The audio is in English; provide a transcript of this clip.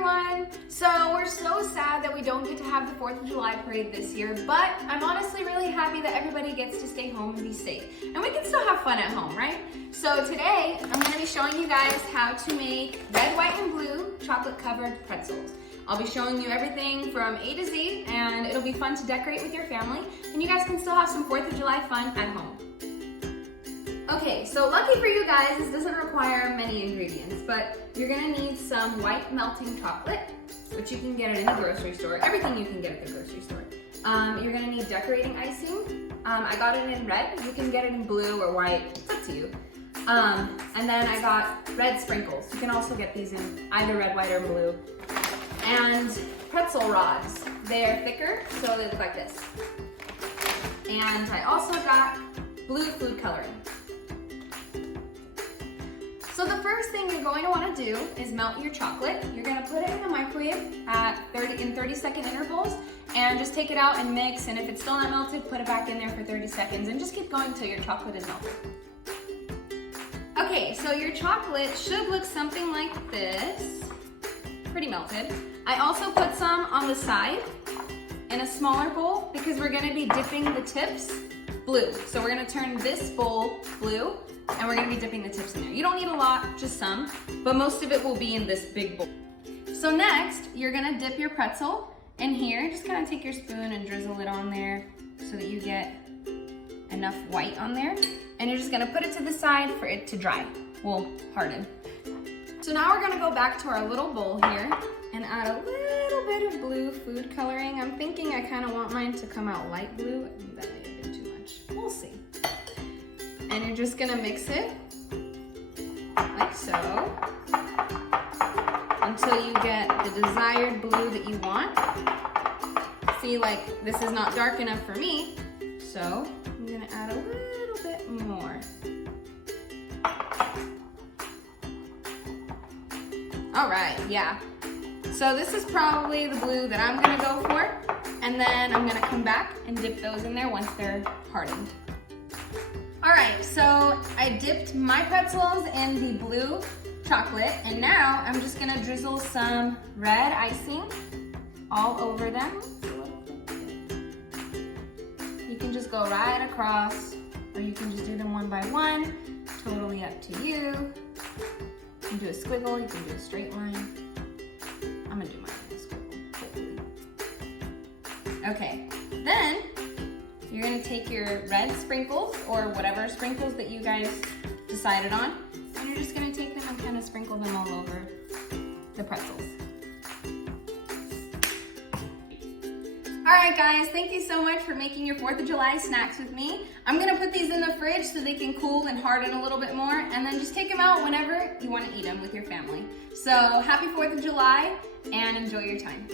everyone! So we're so sad that we don't get to have the 4th of July parade this year, but I'm honestly really happy that everybody gets to stay home and be safe. And we can still have fun at home, right? So today, I'm gonna be showing you guys how to make red, white, and blue chocolate-covered pretzels. I'll be showing you everything from A to Z, and it'll be fun to decorate with your family, and you guys can still have some 4th of July fun at home. Okay, so lucky for you guys, this doesn't require many ingredients, but you're gonna need some white melting chocolate, which you can get at any grocery store, everything you can get at the grocery store. You're gonna need decorating icing. I got it in red, you can get it in blue or white, it's up to you. And then I got red sprinkles. You can also get these in either red, white, or blue. And pretzel rods. They are thicker, so they look like this. And I also got blue food coloring. So the first thing you're going to want to do is melt your chocolate. You're going to put it in the microwave in 30-second intervals and just take it out and mix, and if it's still not melted, put it back in there for 30 seconds and just keep going until your chocolate is melted. Okay, so your chocolate should look something like this. Pretty melted. I also put some on the side in a smaller bowl because we're going to be dipping the tips blue. So we're going to turn this bowl blue, and we're gonna be dipping the tips in there. You don't need a lot, just some, but most of it will be in this big bowl. So next, you're gonna dip your pretzel in here. Just kind of take your spoon and drizzle it on there so that you get enough white on there. And you're just gonna put it to the side for it to dry. Well, harden. So now we're gonna go back to our little bowl here and add a little bit of blue food coloring. I'm thinking I kind of want mine to come out light blue. I think that may have been too much. We'll see. And you're just gonna mix it like so until you get the desired blue that you want. See, like this is not dark enough for me, so I'm gonna add a little bit more. All right, yeah. So this is probably the blue that I'm gonna go for, and then I'm gonna come back and dip those in there once they're hardened. All right, so I dipped my pretzels in the blue chocolate, and now I'm just gonna drizzle some red icing all over them. You can just go right across, or you can just do them one by one. Totally up to you. You can do a squiggle, you can do a straight line. I'm gonna do mine in a squiggle, hopefully. Okay, then you're gonna take your red sprinkles, or whatever sprinkles that you guys decided on, and you're just gonna take them and kind of sprinkle them all over the pretzels. All right guys, thank you so much for making your 4th of July snacks with me. I'm gonna put these in the fridge so they can cool and harden a little bit more, and then just take them out whenever you wanna eat them with your family. So happy 4th of July, and enjoy your time.